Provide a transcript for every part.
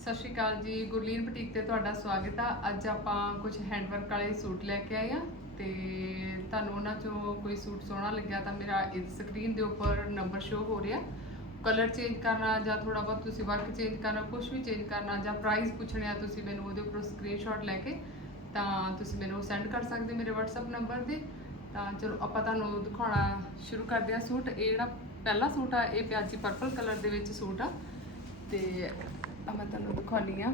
ਸਤਿ ਸ਼੍ਰੀ ਅਕਾਲ ਜੀ। ਗੁਰਲੀਨ ਬੁਟੀਕ ਤੇ ਤੁਹਾਡਾ ਸਵਾਗਤ ਆ। ਅੱਜ ਆਪਾਂ ਕੁਝ ਹੈਂਡਵਰਕ ਵਾਲੇ ਸੂਟ ਲੈ ਕੇ ਆਏ ਆ ਤੇ ਤੁਹਾਨੂੰ ਉਹਨਾਂ ਚੋਂ ਕੋਈ ਸੂਟ ਸੋਹਣਾ ਲੱਗਿਆ ਤਾਂ ਮੇਰਾ ਇਸ ਸਕਰੀਨ ਦੇ ਉੱਪਰ ਨੰਬਰ ਸ਼ੋ ਹੋ ਰਿਹਾ। ਕਲਰ ਚੇਂਜ ਕਰਨਾ ਜਾਂ ਥੋੜਾ ਬਹੁਤ ਤੁਸੀਂ ਵਰਕ ਚੇਂਜ ਕਰਨਾ ਕੁਝ ਵੀ ਚੇਂਜ ਕਰਨਾ ਜਾਂ ਪ੍ਰਾਈਸ ਪੁੱਛਣਾ ਤੁਸੀਂ ਮੈਨੂੰ ਉਹਦੇ ਉੱਪਰ ਸਕਰੀਨਸ਼ਾਟ ਲੈ ਕੇ ਤਾਂ ਤੁਸੀਂ ਮੈਨੂੰ ਸੈਂਡ ਕਰ ਸਕਦੇ ਹੋ ਮੇਰੇ WhatsApp ਨੰਬਰ ਤੇ ਤਾਂ ਚਲੋ ਆਪਾਂ ਤੁਹਾਨੂੰ ਦਿਖਾਉਣਾ ਸ਼ੁਰੂ ਕਰਦੇ ਹਾਂ ਸੂਟ। ਇਹ ਜਿਹੜਾ ਪਹਿਲਾ ਸੂਟ ਆ, ਇਹ ਪਿਆਜੀ ਪਰਪਲ ਕਲਰ ਦੇ ਵਿੱਚ ਸੂਟ ਆ। ਤੇ ਆ ਮੈਂ ਤੁਹਾਨੂੰ ਦਿਖਾਉਣੀ ਆ।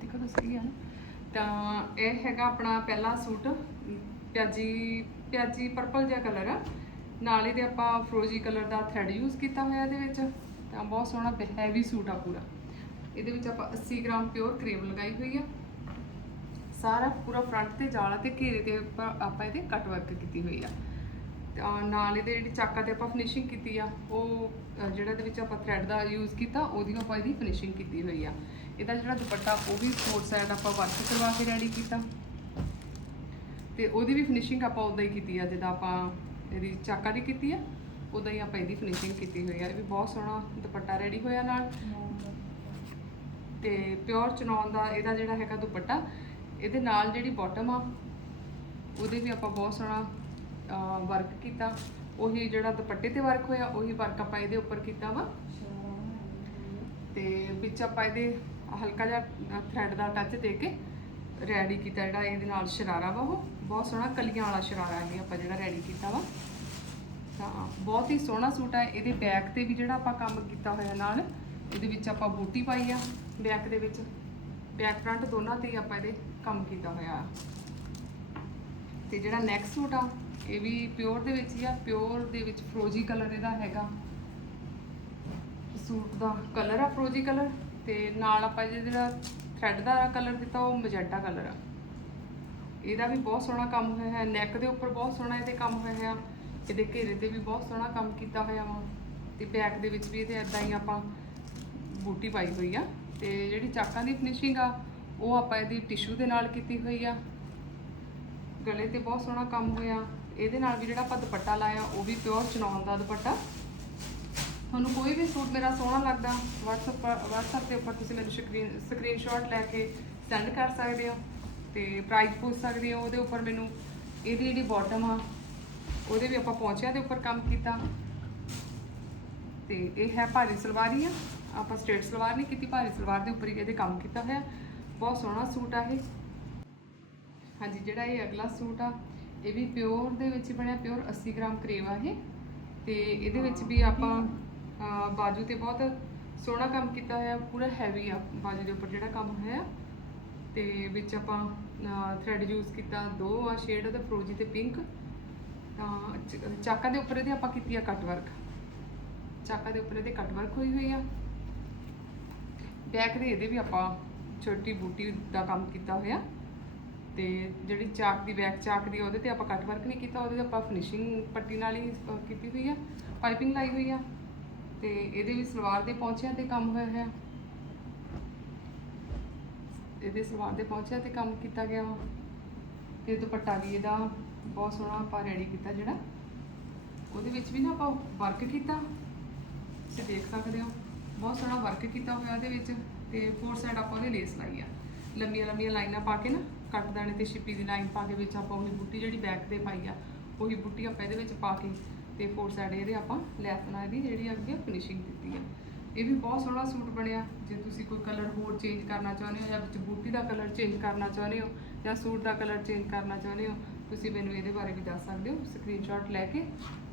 ਦੇਖੋ ਤਾਂ ਸਹੀ ਆ ਨਾ। ਤਾਂ ਇਹ ਹੈਗਾ ਆਪਣਾ ਪਹਿਲਾ ਸੂਟ। ਪਿਆਜੀ ਪਿਆਜੀ ਪਰਪਲ ਜਿਹਾ ਕਲਰ ਆ। ਨਾਲ ਇਹਦੇ ਆਪਾਂ ਫਰੋਜੀ ਕਲਰ ਦਾ ਥ੍ਰੈਡ ਯੂਜ਼ ਕੀਤਾ ਹੋਇਆ ਇਹਦੇ ਵਿੱਚ। ਤਾਂ ਬਹੁਤ ਸੋਹਣਾ ਹੈਵੀ ਸੂਟ ਆ ਪੂਰਾ। ਇਹਦੇ ਵਿੱਚ ਆਪਾਂ 80 ਗ੍ਰਾਮ ਪਿਓਰ ਕਰੀਮ ਲਗਾਈ ਹੋਈ ਆ। ਸਾਰਾ ਪੂਰਾ ਫਰੰਟ ਤੇ ਜਾਲਾ ਤੇ ਘੇਰੇ ਤੇ ਉੱਪਰ ਆਪਾਂ ਇਹਦੇ ਕਟ ਵਰਕ ਕੀਤੀ ਹੋਈ ਆ। ਨਾਲ ਇਹਦੇ ਜਿਹੜੀ ਚਾਕਾ ਤੇ ਆਪਾਂ ਫਿਨਿਸ਼ਿੰਗ ਕੀਤੀ ਆ, ਉਹ ਜਿਹੜਾ ਇਹਦੇ ਵਿੱਚ ਆਪਾਂ ਥ੍ਰੈਡ ਦਾ ਯੂਜ਼ ਕੀਤਾ ਉਹਦੀ ਆਪਾਂ ਇਹਦੀ ਫਿਨਿਸ਼ਿੰਗ ਕੀਤੀ ਹੋਈ ਆ। ਇਹਦਾ ਜਿਹੜਾ ਦੁਪੱਟਾ, ਉਹ ਵੀ ਫੋਰ ਸਾਈਡ ਆਪਾਂ ਵਰਕ ਕਰਵਾ ਕੇ ਰੈਡੀ ਕੀਤਾ। ਤੇ ਉਹਦੀ ਵੀ ਫਿਨਿਸ਼ਿੰਗ ਆਪਾਂ ਉਦਾਂ ਹੀ ਕੀਤੀ ਆ, ਜਿੱਦਾਂ ਆਪਾਂ ਇਹਦੀ ਚਾਕਾ ਦੀ ਕੀਤੀ ਆ ਉਦਾਂ ਹੀ ਆਪਾਂ ਇਹਦੀ ਫਿਨਿਸ਼ਿੰਗ ਕੀਤੀ ਹੋਈ ਆ। ਇਹ ਵੀ ਬਹੁਤ ਸੋਹਣਾ ਦੁਪੱਟਾ ਰੈਡੀ ਹੋਇਆ ਨਾਲ। ਤੇ ਪਿਓਰ ਚਨੌਨ ਦਾ ਇਹਦਾ ਜਿਹੜਾ ਹੈਗਾ ਦੁਪੱਟਾ, ਇਹਦੇ ਨਾਲ ਜਿਹੜੀ ਬਾਟਮ ਆ, ਉਹਦੇ ਵੀ ਆਪਾਂ ਬਹੁਤ ਸੋਹਣਾ ਵਰਕ ਕੀਤਾ। ਉਹੀ ਜਿਹੜਾ ਦੁਪੱਟੇ ਤੇ ਵਰਕ ਹੋਇਆ, ਉਹੀ ਵਰਕ ਆਪਾਂ ਇਹਦੇ ਉੱਪਰ ਕੀਤਾ ਵਾ। ਤੇ ਵਿੱਚ ਆਪਾਂ ਇਹਦੇ ਹਲਕਾ ਜਿਹਾ ਥ੍ਰੈਡ ਦਾ ਟੱਚ ਦੇ ਕੇ ਰੈਡੀ ਕੀਤਾ ਜਿਹੜਾ ਇਹਦੇ ਨਾਲ ਸ਼ਰਾਰਾ ਵਾ ਉਹ। ਬਹੁਤ ਸੋਹਣਾ ਕਲੀਆਂ ਵਾਲਾ ਸ਼ਰਾਰਾ ਇਹ ਆਪਾਂ ਜਿਹੜਾ ਰੈਡੀ ਕੀਤਾ ਵਾ। ਤਾਂ ਬਹੁਤ ਹੀ ਸੋਹਣਾ ਸੂਟ ਆ। ਇਹਦੇ ਬੈਕ ਤੇ ਵੀ ਜਿਹੜਾ ਆਪਾਂ ਕੰਮ ਕੀਤਾ ਹੋਇਆ ਨਾਲ, ਇਹਦੇ ਵਿੱਚ ਆਪਾਂ ਬੂਟੀ ਪਾਈ ਆ ਬੈਕ ਦੇ ਵਿੱਚ। ਬੈਕ ਫਰੰਟ ਦੋਨਾਂ ਤੇ ਹੀ ਆਪਾਂ ਇਹਦੇ ਕੰਮ ਕੀਤਾ ਹੋਇਆ। ਤੇ ਜਿਹੜਾ ਨੈਕਸਟ ਸੂਟ ਆ ਇਹ ਵੀ ਪਿਓਰ ਦੇ ਵਿੱਚ ਹੀ ਆ, ਪਿਓਰ ਦੇ ਵਿੱਚ ਫਰੋਜੀ ਕਲਰ ਇਹਦਾ ਹੈਗਾ। ਸੂਟ ਦਾ ਕਲਰ ਆ, ਫਰੋਜੀ ਕਲਰ, ਤੇ ਨਾਲ ਆਪਾਂ ਇਹ ਜਿਹੜਾ ਥ੍ਰੈਡ ਦਾ ਕਲਰ ਦਿੱਤਾ, ਉਹ ਮੈਜੈਂਟਾ ਕਲਰ ਆ। ਇਹਦਾ ਵੀ ਬਹੁਤ ਸੋਹਣਾ ਕੰਮ ਹੋਇਆ ਹੈ ਨੈਕ ਦੇ ਉੱਪਰ ਬਹੁਤ ਸੋਹਣਾ ਇਹਦੇ ਕੰਮ ਹੋਇਆ ਹੈ। ਇਹਦੇ ਘੇਰੇ ਤੇ ਵੀ ਬਹੁਤ ਸੋਹਣਾ ਕੰਮ ਕੀਤਾ ਹੋਇਆ ਵਾ, ਤੇ ਬੈਕ ਦੇ ਵਿੱਚ ਵੀ ਇਹਦੇ ਇਦਾਂ ਹੀ ਆਪਾਂ ਬੂਟੀ ਪਾਈ ਹੋਈ ਆ, ਤੇ ਜਿਹੜੀ ਚਾਕਾਂ ਦੀ ਫਿਨਿਸ਼ਿੰਗ ਆ, ਉਹ ਆਪਾਂ ਇਹਦੀ ਟਿਸ਼ੂ ਦੇ ਨਾਲ ਕੀਤੀ ਹੋਈ ਆ। ਗਲੇ ਤੇ ਬਹੁਤ ਸੋਹਣਾ ਕੰਮ ਹੋਇਆ। ਇਹਦੇ ਨਾਲ ਵੀ ਜਿਹੜਾ ਆਪਾਂ ਦੁਪੱਟਾ ਲਾਇਆ, ਉਹ ਵੀ ਪਿਓਰ ਚਨੌਨ ਦਾ ਦੁਪੱਟਾ। ਤੁਹਾਨੂੰ ਕੋਈ ਵੀ ਸੂਟ ਮੇਰਾ ਸੋਹਣਾ ਲੱਗਦਾ, WhatsApp ਪਰ WhatsApp ਦੇ ਉੱਪਰ ਤੁਸੀਂ ਮੈਨੂੰ ਸਕਰੀਨ ਸਕਰੀਨਸ਼ਾਟ ਲੈ ਕੇ ਸੈਂਡ ਕਰ ਸਕਦੇ ਹੋ ਤੇ ਪ੍ਰਾਈਸ ਪੁੱਛ ਸਕਦੇ ਹੋ, ਉਹਦੇ ਉੱਪਰ ਮੈਨੂੰ ਇਹਦੀ ਜਿਹੜੀ ਬਾਟਮ ਆ, ਉਹਦੇ ਵੀ ਆਪਾਂ ਪਹੁੰਚਿਆ ਦੇ ਉੱਪਰ ਕੰਮ ਕੀਤਾ। ਤੇ ਇਹ ਹੈ ਭਾਰੀ ਸਲਵਾਰ ਹੀ ਆ। ਆਪਾਂ ਸਟੇਟ ਸਲਵਾਰ ਨਹੀਂ ਕੀਤੀ, ਭਾਰੀ ਸਲਵਾਰ ਦੇ ਉੱਪਰ ਹੀ ਇਹਦੇ ਕੰਮ ਕੀਤਾ ਹੋਇਆ। ਬਹੁਤ ਸੋਹਣਾ ਸੂਟ ਆ ਇਹ। ਹਾਂਜੀ, ਜਿਹੜਾ ਇਹ ਅਗਲਾ ਸੂਟ ਆ ਇਹ ਵੀ ਪਿਓਰ ਦੇ ਵਿੱਚ ਬਣਿਆ ਪਿਓਰ 80 ਗ੍ਰਾਮ ਕਰੇਵ ਇਹ। ਤੇ ਇਹਦੇ ਵਿੱਚ ਵੀ ਆਪਾਂ ਬਾਜੂ ਤੇ ਬਹੁਤ ਸੋਹਣਾ ਕੰਮ ਕੀਤਾ ਹੋਇਆ ਪੂਰਾ ਹੈਵੀ ਆ ਬਾਜੂ ਦੇ ਉੱਪਰ ਜਿਹੜਾ ਕੰਮ ਹੋਇਆ। ਤੇ ਵਿੱਚ ਆਪਾਂ ਥ੍ਰੈਡ ਯੂਜ਼ ਕੀਤਾ ਦੋ ਆ ਸ਼ੇਡ ਉਹਦਾ ਫਰੋਜੀ ਤੇ ਪਿੰਕ ਤਾਂ ਚਾਕਾਂ ਦੇ ਉੱਪਰ ਇਹਦੇ ਆਪਾਂ ਕੀਤੀ ਆ ਕੱਟ ਵਰਕ ਚਾਕਾਂ ਦੇ ਉੱਪਰ ਇਹਦੇ ਕੱਟ ਵਰਕ ਹੋਈ ਹੋਈ ਆ। ਬੈਕ ਦੇ ਇਹਦੇ ਵੀ ਆਪਾਂ ਛੋਟੀ ਬੂਟੀ ਦਾ ਕੰਮ ਕੀਤਾ ਹੋਇਆ। ਤੇ ਜਿਹੜੀ ਚਾਕ ਦੀ ਬੈਕ ਚਾਕ ਦੀ ਉਹਦੇ ਤੇ ਆਪਾਂ ਕੱਟ ਵਰਕ ਨਹੀਂ ਕੀਤਾ ਉਹਦੇ ਤੇ ਆਪਾਂ ਫਿਨਿਸ਼ਿੰਗ ਪੱਟੀ ਨਾਲ ਹੀ ਅਹ, ਕੀਤੀ ਹੋਈ ਆ ਪਾਈਪਿੰਗ ਲਾਈ ਹੋਈ ਆ। ਤੇ ਇਹਦੇ ਵੀ ਸਲਵਾਰ ਦੇ ਪਹੁੰਚਿਆਂ ਤੇ ਕੰਮ ਹੋਇਆ ਹੋਇਆ। ਇਹਦੇ ਸਲਵਾਰ ਦੇ ਪਹੁੰਚਿਆਂ ਤੇ ਕੰਮ ਕੀਤਾ ਗਿਆ ਵਾ। ਤੇ ਦੁਪੱਟਾ ਵੀ ਇਹਦਾ ਬਹੁਤ ਸੋਹਣਾ ਆਪਾਂ ਰੈਡੀ ਕੀਤਾ ਜਿਹੜਾ। ਉਹਦੇ ਵਿੱਚ ਵੀ ਨਾ ਆਪਾਂ ਵਰਕ ਕੀਤਾ। ਤੁਸੀਂ ਦੇਖ ਸਕਦੇ ਹੋ ਬਹੁਤ ਸੋਹਣਾ ਵਰਕ ਕੀਤਾ ਹੋਇਆ ਇਹਦੇ ਵਿੱਚ। ਤੇ ਫੋਰ ਸਾਈਡ ਆਪਾਂ ਉਹਦੇ ਲੇਸ ਲਾਈ ਆ। ਲੰਮੀਆਂ ਲੰਮੀਆਂ ਲਾਈਨਾਂ ਪਾ ਕੇ ਨਾ। ਕੱਟ ਦਾਣੇ ਤੇ ਛਿੱਪੀ ਦੀ ਲਾਈਨ ਪਾ ਕੇ ਵਿੱਚ ਆਪਾਂ ਉਹੀ ਬੁੱਟੀ ਜਿਹੜੀ ਬੈਕ ਤੇ ਪਾਈ ਆ, ਉਹੀ ਬੁੱਟੀ ਆਪਾਂ ਇਹਦੇ ਵਿੱਚ ਪਾ ਕੇ ਤੇ ਫੋਰ ਸਾਈਡ ਇਹਦੇ ਆਪਾਂ ਲੈਸ ਨਾਲ ਇਹਦੀ ਜਿਹੜੀ ਅੱਗੇ ਫਿਨਿਸ਼ਿੰਗ ਦਿੱਤੀ ਆ। ਇਹ ਵੀ ਬਹੁਤ ਸੋਹਣਾ ਸੂਟ ਬਣਿਆ। ਜੇ ਤੁਸੀਂ ਕੋਈ ਕਲਰ ਹੋਰ ਚੇਂਜ ਕਰਨਾ ਚਾਹੁੰਦੇ ਹੋ ਜਾਂ ਵਿੱਚ ਬੂਟੀ ਦਾ ਕਲਰ ਚੇਂਜ ਕਰਨਾ ਚਾਹੁੰਦੇ ਹੋ ਜਾਂ ਸੂਟ ਦਾ ਕਲਰ ਚੇਂਜ ਕਰਨਾ ਚਾਹੁੰਦੇ ਹੋ, ਤੁਸੀਂ ਮੈਨੂੰ ਇਹਦੇ ਬਾਰੇ ਵੀ ਦੱਸ ਸਕਦੇ ਹੋ। ਸਕਰੀਨਸ਼ਾਟ ਲੈ ਕੇ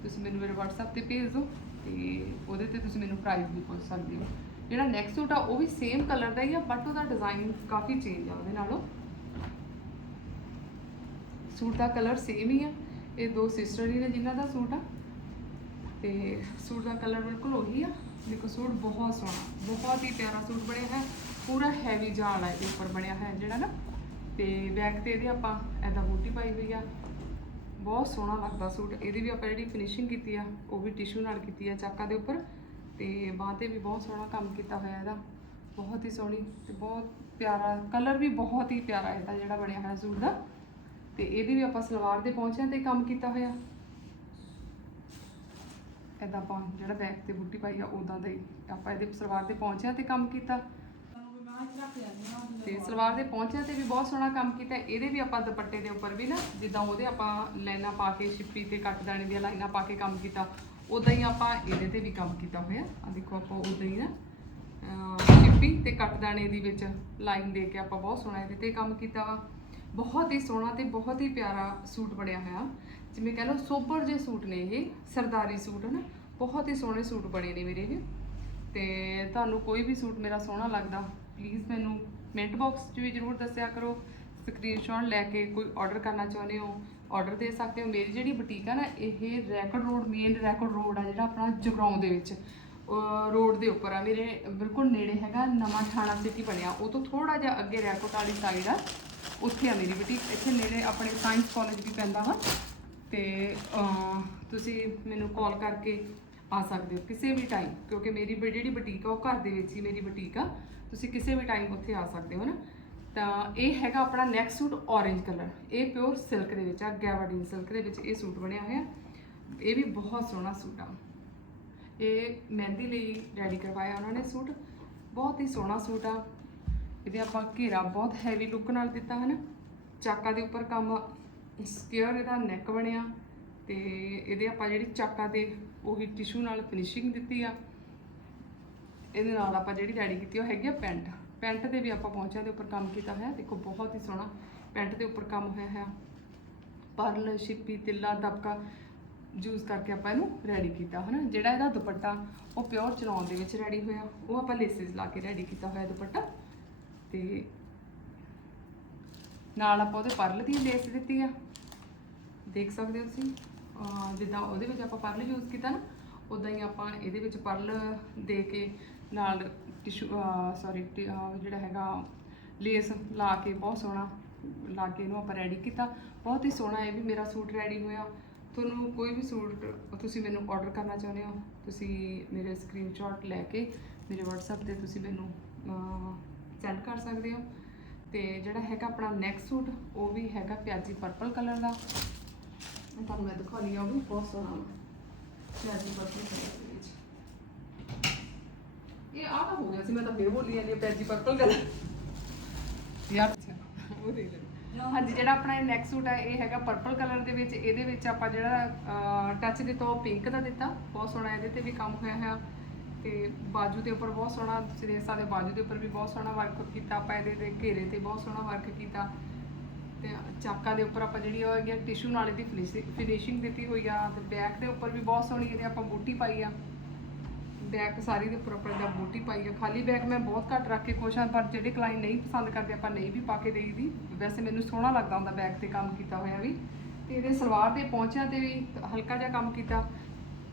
ਤੁਸੀਂ ਮੈਨੂੰ ਮੇਰੇ WhatsApp ਤੇ ਭੇਜ ਦਿਓ ਤੇ ਉਹਦੇ ਤੇ ਤੁਸੀਂ ਮੈਨੂੰ ਪ੍ਰਾਈਸ ਵੀ ਪੁੱਛ ਸਕਦੇ ਹੋ। ਜਿਹੜਾ ਨੈਕਸਟ ਸੂਟ ਆ, ਉਹ ਵੀ ਸੇਮ ਕਲਰ ਦਾ ਹੀ ਆ ਬਟ ਉਹਦਾ ਡਿਜ਼ਾਈਨ ਕਾਫੀ ਚੇਂਜ ਆ ਉਹਦੇ ਨਾਲੋਂ। ਸੂਟ ਦਾ ਕਲਰ ਸੇਮ ਹੀ ਆ। ਇਹ ਦੋ ਸਿਸਟਰ ਹੀ ਨੇ ਜਿਨ੍ਹਾਂ ਦਾ ਸੂਟ ਆ। ਤੇ ਸੂਟ ਦਾ ਕਲਰ ਬਿਲਕੁਲ ਉਹੀ ਆ। ਦੇਖੋ ਸੂਟ ਬਹੁਤ ਸੋਹਣਾ, ਬਹੁਤ ਹੀ ਪਿਆਰਾ ਸੂਟ ਬਣਿਆ ਹੈ ਪੂਰਾ ਹੈਵੀ ਜਾਲ ਆ ਇਹਦੇ ਉੱਪਰ ਬਣਿਆ ਹੈ ਜਿਹੜਾ ਨਾ। ਤੇ ਬੈਕ ਤੇ ਇਹਦੇ ਆਪਾਂ ਐਦਾ ਬੂਟੀ ਪਾਈ ਹੋਈ ਆ। ਬਹੁਤ ਸੋਹਣਾ ਲੱਗਦਾ ਸੂਟ। ਇਹਦੀ ਵੀ ਆਪਾਂ ਜਿਹੜੀ ਫਿਨਿਸ਼ਿੰਗ ਕੀਤੀ ਆ, ਉਹ ਵੀ ਟਿਸ਼ੂ ਨਾਲ ਕੀਤੀ ਆ, ਚਾਕਾਂ ਦੇ ਉੱਪਰ। ਤੇ ਬਾਂਹ ਤੇ ਵੀ ਬਹੁਤ ਸੋਹਣਾ ਕੰਮ ਕੀਤਾ ਹੋਇਆ ਇਹਦਾ। ਬਹੁਤ ਹੀ ਸੋਹਣੀ ਤੇ ਬਹੁਤ ਪਿਆਰਾ, ਕਲਰ ਵੀ ਬਹੁਤ ਹੀ ਪਿਆਰਾ ਇਹਦਾ ਜਿਹੜਾ ਬਣਿਆ ਹੋਇਆ ਸੂਟ ਦਾ। ਤੇ ਇਹਦੀ ਵੀ ਆਪਾਂ ਸਲਵਾਰ ਦੇ ਪਹੁੰਚਿਆਂ ਤੇ ਕੰਮ ਕੀਤਾ ਹੋਇਆ। ਇਹਦਾ ਆਪਾਂ ਜਿਹੜਾ ਬੈਕ ਤੇ ਬੂਟੀ ਪਾਈ ਆ ਉਦਾਂ ਦਾ ਹੀ ਆਪਾਂ ਇਹਦੇ ਸਲਵਾਰ ਦੇ ਪਹੁੰਚਿਆਂ ਤੇ ਕੰਮ ਕੀਤਾ। ਤੇ ਸਲਵਾਰ ਦੇ ਪਹੁੰਚਿਆਂ ਤੇ ਵੀ ਬਹੁਤ ਸੋਹਣਾ ਕੰਮ ਕੀਤਾ। ਇਹਦੇ ਵੀ ਆਪਾਂ ਦੁਪੱਟੇ ਦੇ ਉੱਪਰ ਵੀ ਨਾ, ਜਿੱਦਾਂ ਉਹਦੇ ਆਪਾਂ ਲਾਈਨਾਂ ਪਾ ਕੇ, ਛਿੱਪੀ ਤੇ ਕੱਟ ਦਾਣੇ ਦੀਆਂ ਲਾਈਨਾਂ ਪਾ ਕੇ ਕੰਮ ਕੀਤਾ ਉਦਾਂ ਹੀ ਆਪਾਂ ਇਹਦੇ ਤੇ ਵੀ ਕੰਮ ਕੀਤਾ ਹੋਇਆ। ਆ ਦੇਖੋ ਆਪਾਂ ਉਦਾਂ ਹੀ ਨਾ ਛਿੱਪੀ ਤੇ ਕੱਟ ਦਾਣੇ ਦੀ ਵਿੱਚ ਲਾਈਨ ਦੇ ਕੇ ਆਪਾਂ ਬਹੁਤ ਸੋਹਣਾ ਇਹਦੇ ਤੇ ਕੰਮ ਕੀਤਾ ਵਾ। ਬਹੁਤ ਹੀ ਸੋਹਣਾ ਤੇ ਬਹੁਤ ਹੀ ਪਿਆਰਾ ਸੂਟ ਬਣਿਆ ਹੋਇਆ। ਜਿਵੇਂ ਕਹ ਲਓ ਸੋਬਰ ਜਿਹੇ ਸੂਟ ਨੇ ਇਹ, ਸਰਦਾਰੀ ਸੂਟ, ਹਨ? ਬਹੁਤ ਹੀ ਸੋਹਣੇ ਸੂਟ ਬਣੇ ਨੇ ਮੇਰੇ ਇਹ। ਤੇ ਤੁਹਾਨੂੰ ਕੋਈ ਵੀ ਸੂਟ ਮੇਰਾ ਸੋਹਣਾ ਲੱਗਦਾ ਪਲੀਜ਼ ਮੈਨੂੰ ਕਮੈਂਟ ਬਾਕਸ 'ਚ ਵੀ ਜਰੂਰ ਦੱਸਿਆ ਕਰੋ। ਸਕਰੀਨਸ਼ਾਟ ਲੈ ਕੇ ਕੋਈ ਆਰਡਰ ਕਰਨਾ ਚਾਹੁੰਦੇ ਹੋ ਆਰਡਰ ਦੇ ਸਕਦੇ ਹੋ। ਮੇਰੀ ਜਿਹੜੀ ਬੁਟੀਕ ਆ ਨਾ, ਇਹ ਰੈਕਡ ਰੋਡ ਮੇਨ ਰੈਕਡ ਰੋਡ ਆ ਜਿਹੜਾ ਆਪਣਾ ਜਗਰਾਉਂ ਦੇ ਵਿੱਚ। ਰੋਡ ਦੇ ਉੱਪਰ ਆ। ਮੇਰੇ ਬਿਲਕੁਲ ਨੇੜੇ ਹੈਗਾ ਨਵਾਂ ਥਾਣਾ ਸਿਟੀ ਬਣਿਆ। ਉਹ ਤੋਂ ਥੋੜਾ ਜਿਹਾ ਅੱਗੇ ਰੈਕੋਟ ਵਾਲੀ ਸਾਈਡ ਆ। ਉੱਥੇ ਆ ਮੇਰੀ ਬੁਟੀਕ। ਇੱਥੇ ਨੇੜੇ ਆਪਣੇ ਸਾਇੰਸ ਕਾਲਜ ਵੀ ਪੈਂਦਾ ਵਾ। ਤੇ ਤੁਸੀਂ ਮੈਨੂੰ ਕਾਲ ਕਰਕੇ ਆ ਸਕਦੇ ਹੋ ਕਿਸੇ ਵੀ ਟਾਈਮ ਕਿਉਂਕਿ ਮੇਰੀ ਜਿਹੜੀ ਬੁਟੀਕ ਆ, ਉਹ ਘਰ ਦੇ ਵਿੱਚ ਹੀ ਮੇਰੀ ਬੁਟੀਕ ਆ। ਤੁਸੀਂ ਕਿਸੇ ਵੀ ਟਾਈਮ ਉੱਥੇ ਆ ਸਕਦੇ ਹੋ ਨਾ। ਤਾਂ ਇਹ ਹੈਗਾ ਆਪਣਾ ਨੈਕਸਟ ਸੂਟ orange ਕਲਰ ਇਹ ਪਿਓਰ ਸਿਲਕ ਦੇ ਵਿੱਚ ਆ ਗੈਵਾਡੀਨ ਸਿਲਕ ਦੇ ਵਿੱਚ ਇਹ ਸੂਟ ਬਣਿਆ ਹੋਇਆ। ਇਹ ਵੀ ਬਹੁਤ ਸੋਹਣਾ ਸੂਟ ਆ। ਇਹ ਮਹਿੰਦੀ ਲਈ ਰੈਡੀ ਕਰਵਾਇਆ ਉਹਨਾਂ ਨੇ ਸੂਟ ਬਹੁਤ ਹੀ ਸੋਹਣਾ ਸੂਟ ਆ। ਇਹਦੇ ਆਪਾਂ ਘੇਰਾ ਬਹੁਤ ਹੈਵੀ ਲੁੱਕ ਨਾਲ ਦਿੱਤਾ ਹੈ ਨਾ ਚਾਕਾ ਦੇ ਉੱਪਰ ਕੰਮ ਸਕੁਅਰ ਇਹਦਾ ਨੈਕ ਬਣਿਆ ਤੇ ਇਹਦੇ ਆਪਾਂ ਜਿਹੜੀ ਚਾਕਾ ਤੇ ਉਹੀ ਟਿਸ਼ੂ ਨਾਲ ਫਿਨਿਸ਼ਿੰਗ ਦਿੱਤੀ ਆ। ਇਹਦੇ ਨਾਲ ਆਪਾਂ ਜਿਹੜੀ ਰੈਡੀ ਕੀਤੀ ਉਹ ਹੈਗੀ ਆ ਪੈਂਟ। ਪੈਂਟ ਦੇ ਵੀ ਆਪਾਂ ਪਹੁੰਚਿਆਂ ਦੇ ਉੱਪਰ ਕੰਮ ਕੀਤਾ ਹੋਇਆ। ਦੇਖੋ ਬਹੁਤ ਹੀ ਸੋਹਣਾ ਪੈਂਟ ਦੇ ਉੱਪਰ ਕੰਮ ਹੋਇਆ ਹੈ ਪਰਲ, ਛਿੱਪੀ, ਤਿੱਲਾ, ਦਬਕਾ ਯੂਜ਼ ਕਰਕੇ ਆਪਾਂ ਇਹਨੂੰ ਰੈਡੀ ਕੀਤਾ ਹਨਾ। ਜਿਹੜਾ ਇਹਦਾ ਦੁਪੱਟਾ ਉਹ ਪਿਓਰ ਚਨੌਨ ਦੇ ਵਿੱਚ ਰੈਡੀ ਹੋਇਆ। ਉਹ ਆਪਾਂ ਲੇਸਿਸ ਲਾ ਕੇ ਰੈਡੀ ਕੀਤਾ ਹੋਇਆ ਦੁਪੱਟਾ। ਤੇ ਨਾਲ ਆਪਾਂ ਉਹਦੇ ਪਰਲ ਦੀ ਲੇਸ ਦਿੱਤੀ ਆ। ਦੇਖ ਸਕਦੇ ਹੋ ਤੁਸੀਂ? ਜਿੱਦਾਂ ਉਹਦੇ ਵਿੱਚ ਆਪਾਂ ਪਰਲ ਯੂਜ਼ ਕੀਤਾ ਨਾ ਉਦਾਂ ਹੀ ਆਪਾਂ ਇਹਦੇ ਵਿੱਚ ਪਰਲ ਦੇ ਕੇ ਨਾਲ ਟਿਸ਼ੂ ਸੌਰੀ ਜਿਹੜਾ ਹੈਗਾ ਲੇਸ ਲਾ ਕੇ ਬਹੁਤ ਸੋਹਣਾ ਲਾ ਕੇ ਇਹਨੂੰ ਆਪਾਂ ਰੈਡੀ ਕੀਤਾ। ਬਹੁਤ ਹੀ ਸੋਹਣਾ ਇਹ ਵੀ ਮੇਰਾ ਸੂਟ ਰੈਡੀ ਹੋਇਆ। ਤੁਹਾਨੂੰ ਕੋਈ ਵੀ ਸੂਟ ਤੁਸੀਂ ਮੈਨੂੰ ਆਰਡਰ ਕਰਨਾ ਚਾਹੁੰਦੇ ਹੋ, ਤੁਸੀਂ ਮੇਰੇ ਸਕਰੀਨਸ਼ਾਟ ਲੈ ਕੇ ਮੇਰੇ WhatsApp ਤੇ ਤੁਸੀਂ ਮੈਨੂੰ ਸੈਂਡ ਕਰ ਸਕਦੇ ਹੋ। ਤੇ ਜਿਹੜਾ ਹੈਗਾ ਆਪਣਾ ਨੈਕਸਟ ਸੂਟ ਉਹ ਵੀ ਹੈਗਾ ਪਿਆਜੀ ਪਰਪਲ ਕਲਰ ਦਾ। ਤੁਹਾਨੂੰ ਮੈਂ ਦਿਖਾਉਣੀ ਆ, ਉਹ ਵੀ ਬਹੁਤ ਸੋਹਣਾ ਪਿਆਜੀ ਪਰਪਲ ਕਲਰ ਦੇ ਵਿੱਚ। ਇਹ ਆ ਤਾਂ ਹੋ ਗਿਆ ਸੀ, ਮੈਂ ਤਾਂ ਫੇਰ ਬੋਲੀ ਜਾਂਦੀ ਹਾਂ, ਪਿਆਜੀ ਪਰਪਲ ਕਲਰ ਯਾਰ, ਉਹ ਦੇ ਲੈ। ਹਾਂਜੀ, ਜਿਹੜਾ ਆਪਣਾ ਇਹ ਸੂਟ ਹੈ ਇਹ ਹੈਗਾ ਪਰਪਲ ਕਲਰ ਦੇ ਵਿੱਚ। ਇਹਦੇ ਵਿੱਚ ਆਪਾਂ ਜਿਹੜਾ ਟੱਚ ਦਿੱਤਾ ਉਹ ਪਿੰਕ ਦਾ ਦਿੱਤਾ। ਬਹੁਤ ਸੋਹਣਾ ਇਹਦੇ ਤੇ ਵੀ ਕੰਮ ਹੋਇਆ ਹੋਇਆ। ਤੇ ਬਾਜੂ ਦੇ ਉੱਪਰ ਬਹੁਤ ਸੋਹਣਾ, ਤੁਸੀਂ ਦੇ ਬਾਜੂ ਦੇ ਉੱਪਰ ਵੀ ਬਹੁਤ ਸੋਹਣਾ ਵਰਕ ਕੀਤਾ, ਆਪਾਂ ਇਹਦੇ ਤੇ ਘੇਰੇ ਤੇ ਬਹੁਤ ਸੋਹਣਾ ਵਰਕ ਕੀਤਾ ਤੇ ਚਾਕਾ ਦੇ ਉੱਪਰ ਆਪਾਂ ਜਿਹੜੀ ਉਹ ਹੈਗੀ ਟਿਸ਼ੂ ਨਾਲ ਇਹਦੀ ਫਿਨਿਸ਼ਿੰਗ ਦਿੱਤੀ ਹੋਈ ਆ ਤੇ ਬੈਕ ਦੇ ਉੱਪਰ ਵੀ ਬਹੁਤ ਸੋਹਣੀ ਇਹਦੇ ਆਪਾਂ ਬੂਟੀ ਪਾਈ ਆ। ਬੈਕ ਸਾਰੀ ਦੇ ਉੱਪਰ ਆਪਾਂ ਬੂਟੀ ਪਾਈ ਆ। ਖਾਲੀ ਬੈਕ ਮੈਂ ਬਹੁਤ ਘੱਟ ਰੱਖ ਕੇ ਖੁਸ਼ ਹਾਂ, ਪਰ ਜਿਹੜੇ ਕਲਾਇੰਟ ਨਹੀਂ ਪਸੰਦ ਕਰਦੇ, ਆਪਾਂ ਨਹੀਂ ਵੀ ਪਾ ਕੇ ਦੇਈਦੀ। ਵੈਸੇ ਮੈਨੂੰ ਸੋਹਣਾ ਲੱਗਦਾ ਹੁੰਦਾ ਬੈਕ ਤੇ ਕੰਮ ਕੀਤਾ ਹੋਇਆ ਵੀ। ਤੇ ਇਹਦੇ ਸਲਵਾਰ ਦੇ ਪਹੁੰਚਿਆਂ ਤੇ ਵੀ ਹਲਕਾ ਜਿਹਾ ਕੰਮ ਕੀਤਾ।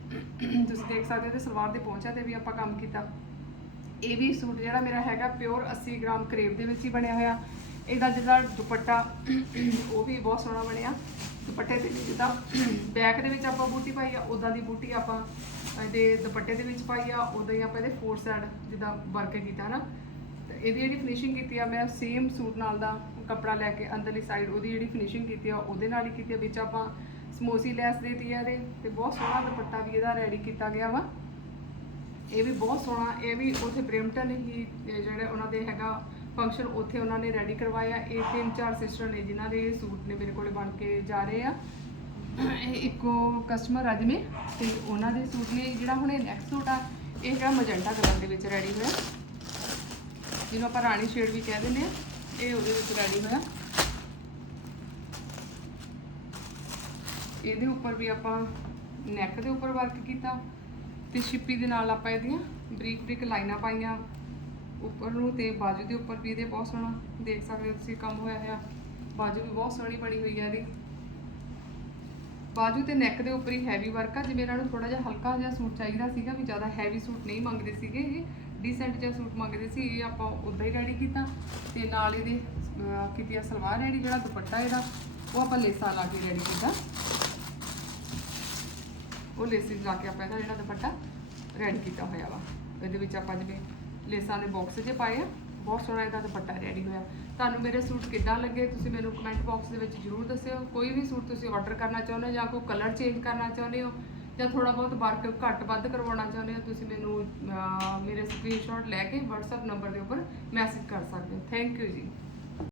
ਤੁਸੀਂ ਦੇਖ ਸਕਦੇ ਹੋ ਤੇ ਸਲਵਾਰ ਦੇ ਪਹੁੰਚਿਆਂ ਤੇ ਵੀ ਆਪਾਂ ਕੰਮ ਕੀਤਾ। ਇਹ ਵੀ ਸੂਟ ਜਿਹੜਾ ਮੇਰਾ ਹੈਗਾ ਪਿਓਰ 80 ਗ੍ਰਾਮ ਕਰੇਵ ਦੇ ਵਿੱਚ ਹੀ ਬਣਿਆ ਹੋਇਆ। ਇਹਦਾ ਜਿਹੜਾ ਦੁਪੱਟਾ, ਉਹ ਵੀ ਬਹੁਤ ਸੋਹਣਾ ਬਣਿਆ। ਦੁਪੱਟੇ ਤੇ ਜਿੱਦਾਂ ਬੈਕ ਦੇ ਵਿੱਚ ਆਪਾਂ ਬੂਟੀ ਪਾਈ ਆ ਉਦਾਂ ਦੀ ਬੂਟੀ ਆਪਾਂ ਇਹਦੇ ਦੁਪੱਟੇ ਦੇ ਵਿੱਚ ਪਾਈ ਆ ਉਦਾਂ ਹੀ ਆਪਾਂ ਇਹਦੇ ਫੋਰ ਸਾਈਡ ਜਿੱਦਾਂ ਵਰਕ ਕੀਤਾ ਨਾ। ਤੇ ਇਹਦੀ ਜਿਹੜੀ ਫਿਨਿਸ਼ਿੰਗ ਕੀਤੀ ਆ, ਮੈਂ ਸੇਮ ਸੂਟ ਨਾਲ ਦਾ ਕੱਪੜਾ ਲੈ ਕੇ ਅੰਦਰਲੀ ਸਾਈਡ ਉਹਦੀ ਜਿਹੜੀ ਫਿਨਿਸ਼ਿੰਗ ਕੀਤੀ ਆ, ਉਹਦੇ ਨਾਲ ਹੀ ਕੀਤੀ ਆ, ਵਿੱਚ ਆਪਾਂ ਸਮੋਸੀ ਲੈਸ ਦੇਤੀ ਆ ਇਹਦੇ ਤੇ ਬਹੁਤ ਸੋਹਣਾ ਦੁਪੱਟਾ ਵੀ ਇਹਦਾ ਰੈਡੀ ਕੀਤਾ ਗਿਆ ਵਾ। ਇਹ ਵੀ ਬਹੁਤ ਸੋਹਣਾ, ਇਹ ਵੀ ਉਥੇ ਬ੍ਰੈਂਪਟਨ ਹੀ, ਇਹ ਜਿਹੜੇ ਉਹਨਾਂ ਦੇ ਹੈਗਾ ਫੰਕਸ਼ਨ ਉੱਥੇ ਉਹਨਾਂ ਨੇ ਰੈਡੀ ਕਰਵਾਇਆ। ਇਹ ਤਿੰਨ ਚਾਰ ਸਿਸਟਰ ਨੇ ਜਿਨ੍ਹਾਂ ਦੇ ਸੂਟ ਨੇ ਮੇਰੇ ਕੋਲੇ ਬਣ ਕੇ ਜਾ ਰਹੇ ਆ। ਇਹ ਇੱਕੋ ਕਸਟਮਰ ਅੱਜ ਮੇ ਤੇ ਉਹਨਾਂ ਦੇ ਸੂਟ ਨੇ, ਜਿਹੜਾ ਹੁਣ ਨੈਕਸਟ ਸੂਟ ਆ, ਇਹ ਜਿਹੜਾ ਮਜੰਟਾ ਕਲਰ ਦੇ ਵਿੱਚ ਰੈਡੀ ਹੋਇਆ। ਜਿਹਨੂੰ ਆਪਾਂ ਰਾਣੀ ਸ਼ੇਡ ਵੀ ਕਹਿ ਦਿੰਦੇ ਆ, ਇਹ ਉਹਦੇ ਵਿੱਚ ਰੈਡੀ ਹੋਇਆ। ਇਹਦੇ ਉੱਪਰ ਵੀ ਆਪਾਂ ਨੈਕ ਦੇ ਉੱਪਰ ਵਰਕ ਕੀਤਾ ਤੇ ਛਿੱਪੀ ਦੇ ਨਾਲ ਆਪਾਂ ਇਹਦੀਆਂ ਬਰੀਕ ਬਰੀਕ ਲਾਈਨਾਂ ਪਾਈਆਂ ਉੱਪਰ ਨੂੰ ਤੇ ਬਾਜੂ ਦੇ ਉੱਪਰ ਵੀ ਇਹਦੇ ਬਹੁਤ ਸੋਹਣਾ ਦੇਖ ਸਕਦੇ ਹੋ ਤੁਸੀਂ ਕੰਮ ਹੋਇਆ ਹੋਇਆ। ਬਾਜੂ ਵੀ ਬਹੁਤ ਸੋਹਣੀ ਬਣੀ ਹੋਈ ਹੈ ਇਹਦੀ। ਬਾਜੂ ਤੇ ਨੈਕ ਦੇ ਉੱਪਰ ਹੀ ਹੈਵੀ ਵਰਕ ਆ, ਜਿਵੇਂ ਇਹਨਾਂ ਨੂੰ ਥੋੜਾ ਜਿਹਾ ਹਲਕਾ ਜਿਹਾ ਸੂਟ ਚਾਹੀਦਾ ਸੀਗਾ ਵੀ ਜ਼ਿਆਦਾ ਹੈਵੀ ਸੂਟ ਨਹੀਂ ਮੰਗਦੇ ਸੀਗੇ ਇਹ ਡੀਸੈਂਟ ਜਿਹਾ ਸੂਟ ਮੰਗਦੇ ਸੀ, ਇਹ ਆਪਾਂ ਉਦਾਂ ਹੀ ਰੈਡੀ ਕੀਤਾ ਤੇ ਨਾਲ ਇਹਦੇ ਕੀਤੀ ਆ ਸਲਵਾਰ ਰੈਡੀ ਜਿਹੜਾ ਦੁਪੱਟਾ ਇਹਦਾ, ਉਹ ਆਪਾਂ ਲੇਸਾਂ ਲਾ ਕੇ ਰੈਡੀ ਕੀਤਾ। ਉਹ ਲੇਸਿਸ ਲਾ ਕੇ ਆਪਾਂ ਇਹਦਾ ਜਿਹੜਾ ਦੁਪੱਟਾ ਰੈਡੀ ਕੀਤਾ ਹੋਇਆ ਵਾ। ਇਹਦੇ ਵਿੱਚ ਆਪਾਂ ਜਿਵੇਂ ਲੇਸਾਂ ਦੇ ਬਾਕਸ 'ਚ ਪਾਏ ਆ, ਬਹੁਤ ਸੋਹਣਾ ਇਹਦਾ ਦੁਪੱਟਾ ਰੈਡੀ ਹੋਇਆ। ਤੁਹਾਨੂੰ ਮੇਰੇ ਸੂਟ ਕਿੱਦਾਂ ਲੱਗੇ, ਤੁਸੀਂ ਮੈਨੂੰ ਕਮੈਂਟ ਬਾਕਸ ਦੇ ਵਿੱਚ ਜਰੂਰ ਦੱਸਿਓ। ਕੋਈ ਵੀ ਸੂਟ ਤੁਸੀਂ ਆਰਡਰ ਕਰਨਾ ਚਾਹੁੰਦੇ ਹੋ ਜਾਂ ਕੋਈ ਕਲਰ ਚੇਂਜ ਕਰਨਾ ਚਾਹੁੰਦੇ ਹੋ ਜਾਂ ਥੋੜਾ ਬਹੁਤ ਵਰਕ ਘੱਟ ਵੱਧ ਕਰਵਾਉਣਾ ਚਾਹੁੰਦੇ ਹੋ, ਤੁਸੀਂ ਮੈਨੂੰ ਮੇਰੇ ਸਕਰੀਨਸ਼ਾਟ ਲੈ ਕੇ WhatsApp ਨੰਬਰ ਦੇ ਉੱਪਰ ਮੈਸੇਜ ਕਰ ਸਕਦੇ ਹੋ। ਥੈਂਕ ਯੂ ਜੀ।